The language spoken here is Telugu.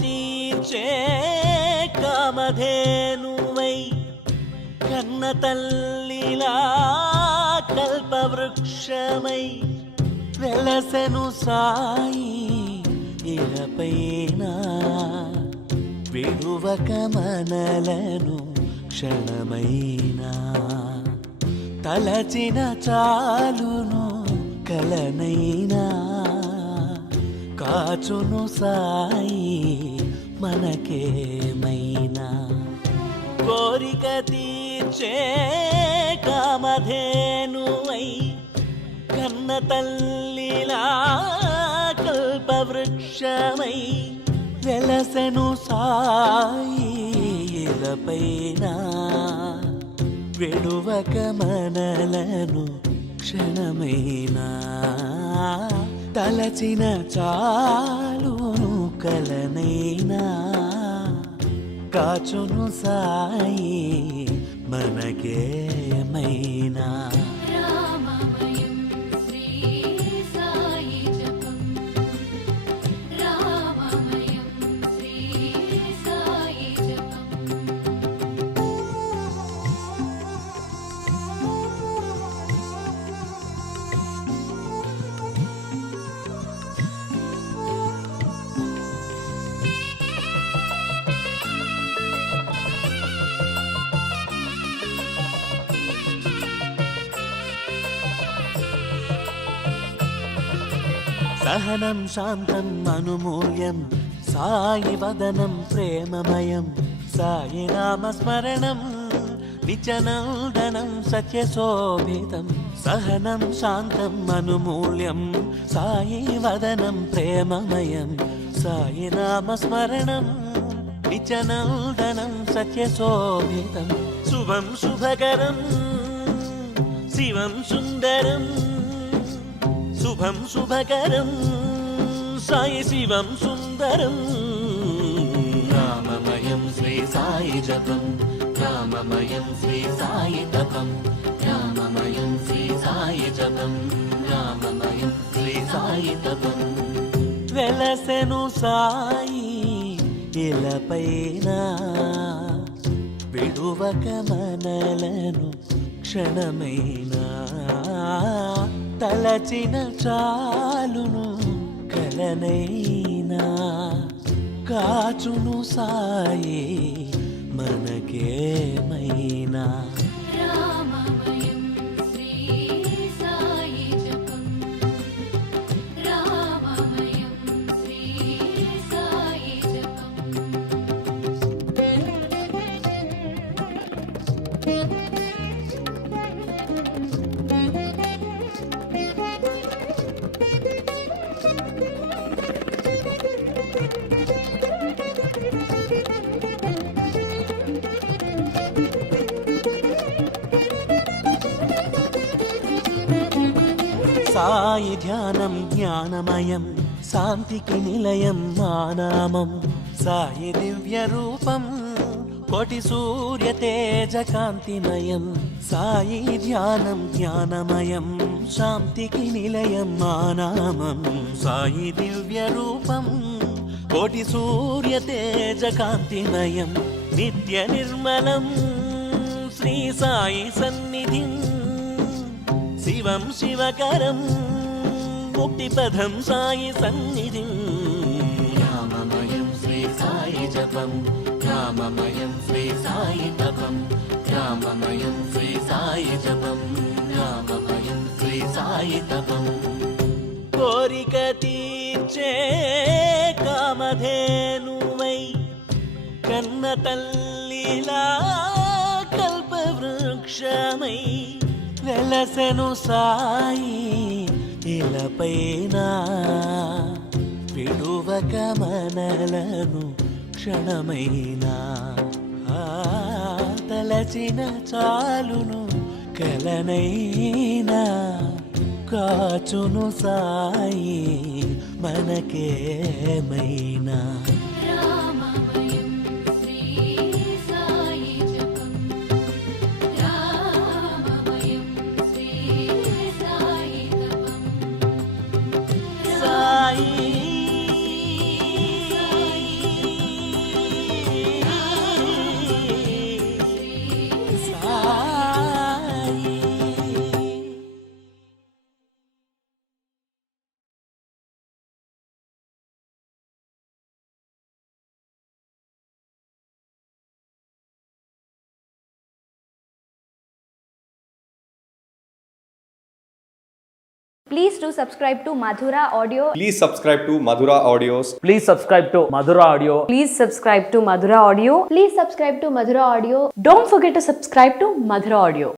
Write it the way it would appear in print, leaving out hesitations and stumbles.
తీర్చే కామధేనువై కన్న తల్లిలా కల్పవృక్షమై వెలసెను సాయి ఇలపైన విడువక మనలను క్షణమైనా తలచిన చాలును కలనైనా కాచును సాయి మనకేమైనా కోరిక తీర్చే కామధేనువై కన్న తల్లిలా కల్పవృక్షమై వెలసెను సాయి ఇలపైన విడువక మనలను క్షణమైనా తలచిన చాలును కలనైనా కాచును సాయి మనకేమైనా సహనం శాంతం అనుమూల్యం సాయి వదనం ప్రేమమయం సాయి నామస్మరణం నిత్యనందనం సత్యశోభితం సహనం శాంతం అనుమూల్యం సాయి వదనం ప్రేమమయం సాయి నామస్మరణం నిత్యనందనం సత్యశోభితం శుభం శుభకరం శివం సుందరం శుభం శుభకరం సాయి శివం సుందరం రామమయం శ్రీ సాయి జపం రామమయం శ్రీ సాయి తపం రామమయం శ్రీ సాయి జపం రామమయం శ్రీ సాయి తపం వెలసెను సాయి ఇలపైన విడువక మనలను క్షణమైనా తలచిన చాలును కలనైనా కాచును సాయి మనకేమైనా సాయి ధ్యానం జ్ఞానమయం శాంతికి నిలయం మానామం సాయి దివ్య రూపం కోటి సూర్య తేజ కాంతిమయం సాయి ధ్యానం జ్ఞానమయం శాంతికి నిలయం మానామం సాయి దివ్య రూపం కోటి సూర్య తేజ కాంతిమయం నిత్య నిర్మలం శ్రీ సాయి సన్నిధిం శివం శివకరం ముక్తిపదం సాయి సన్నిధిం రామమయం శ్రీ సాయి జపం రామమయం శ్రీ సాయి తపం రామమయం శ్రీ సాయి జపం రామమయం శ్రీ సాయి తపం కోరిక తీర్చే కామధేనువై కన్న తల్లిలా కల్పవృక్షమై వెలసెను సాయి ఇలపైన విడువక మనలను క్షణమైనా తలచిన చాలును కలనైనా కాచును సాయి మనకేమైనా Please do subscribe to Madhura Audio. Please subscribe to Madhura Audios. Please subscribe to Madhura Audio. Please subscribe to Madhura Audio. Please subscribe to Madhura Audio. Don't forget to subscribe to Madhura Audio.